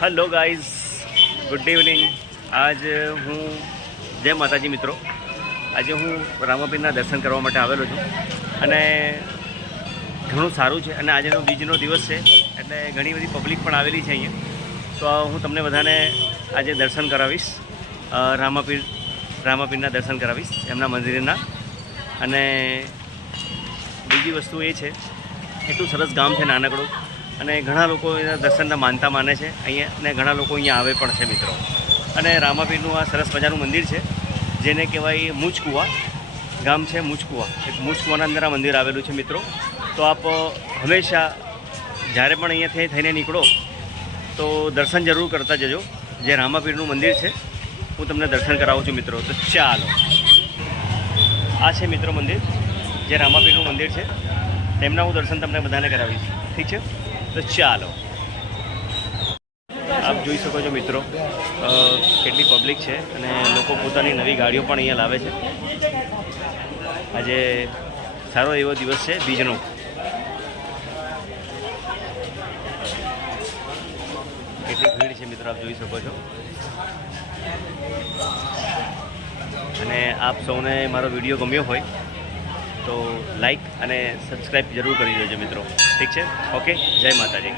Hello guys, good evening. આજ હું જય માતાજી મિત્રો. આજે હું રામાપીરના દર્શન કરવા માટે આવેલો છું અને ઘણું સારું છે અને આજનો બીજનો દિવસ છે એટલે ઘણી બધી પબ્લિક પણ આવેલી છે અહીંયા. તો હું તમને બધાને આજે દર્શન કરાવીશ, રામાપીરના દર્શન કરાવીશ એમના મંદિરના. અને બીજી વસ્તુ એ છે, એટલું સરસ ગામ છે નાનકડું અને ઘણા લોકો એના દર્શનના માનતા માને છે અહીંયા અને ઘણા લોકો અહીંયા આવે પણ છે મિત્રો. અને રામાપીરનું આ સરસ મજાનું મંદિર છે જેને કહેવાય મુચકુવા ગામ છે. મુચકુવા, એક મુચકુવાના અંદર આ મંદિર આવેલું છે મિત્રો. તો આપ હંમેશા જ્યારે પણ અહીંયાથી થઈને નીકળો તો દર્શન જરૂર કરતા જજો. જે રામાપીરનું મંદિર છે હું તમને દર્શન કરાવું છું મિત્રો. તો ચાલો, આ છે મિત્રો મંદિર, જે રામાપીરનું મંદિર છે તેમના હું દર્શન તમને બધાને કરાવીશ. ઠીક છે, તો ચાલો. આપ જોઈ શકો છો મિત્રો કેટલી પબ્લિક છે અને લોકો પોતાની નવી ગાડીઓ પણ અહીંયા લાવે છે. આજે સારો એવો દિવસ છે બીજનો. કેટલી ભીડ છે મિત્રો આપ જોઈ શકો છો. અને આપ સૌને મારો વિડીયો ગમ્યો હોય તો લાઈક અને સબસ્ક્રાઈબ જરૂર કરી દેજો મિત્રો. ઠીક છે, ઓકે. જય માતાજી.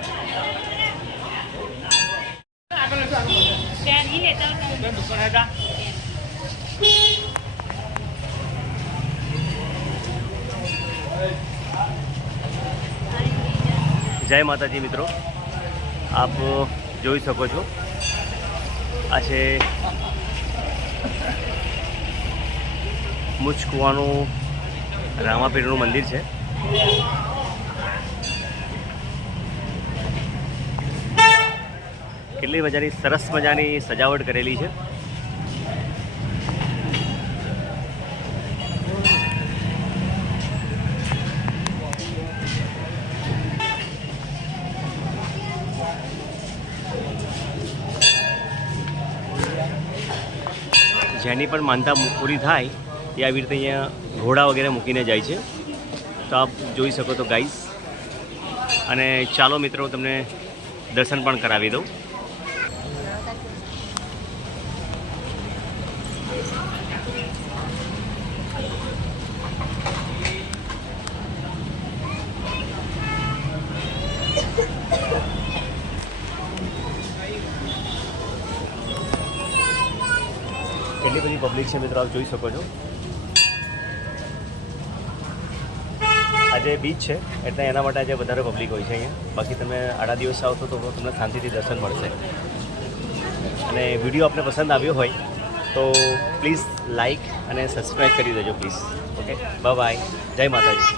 જય માતાજી મિત્રો. આપ જોઈ શકો છો આ છે મુચકુવાનું રામાપીરનું મંદિર છે. કેટલી મજાની સરસ મજાની સજાવટ કરેલી છે. જેની પણ માનતા પૂરી થાય એ આવી રીતે અહીંયા ઘોડા વગેરે મૂકીને જાય છે. તો આપ જોઈ શકો તો ગાઈસ. અને ચાલો મિત્રો તમને દર્શન પણ કરાવી દઉં. કેટલી બધી પબ્લિક છે મિત્રો આપ જોઈ શકો છો. આજે બીચ છે એટલે એના માટે આજે વધારે પબ્લિક હોય છે અહીંયા. બાકી તમે આડા દિવસ આવશો તો તમને શાંતિથી દર્શન મળશે. અને વિડીયો આપને પસંદ આવ્યો હોય તો પ્લીઝ લાઈક અને સબસ્ક્રાઈબ કરી દેજો પ્લીઝ. Okay, bye bye. જય માતાજી.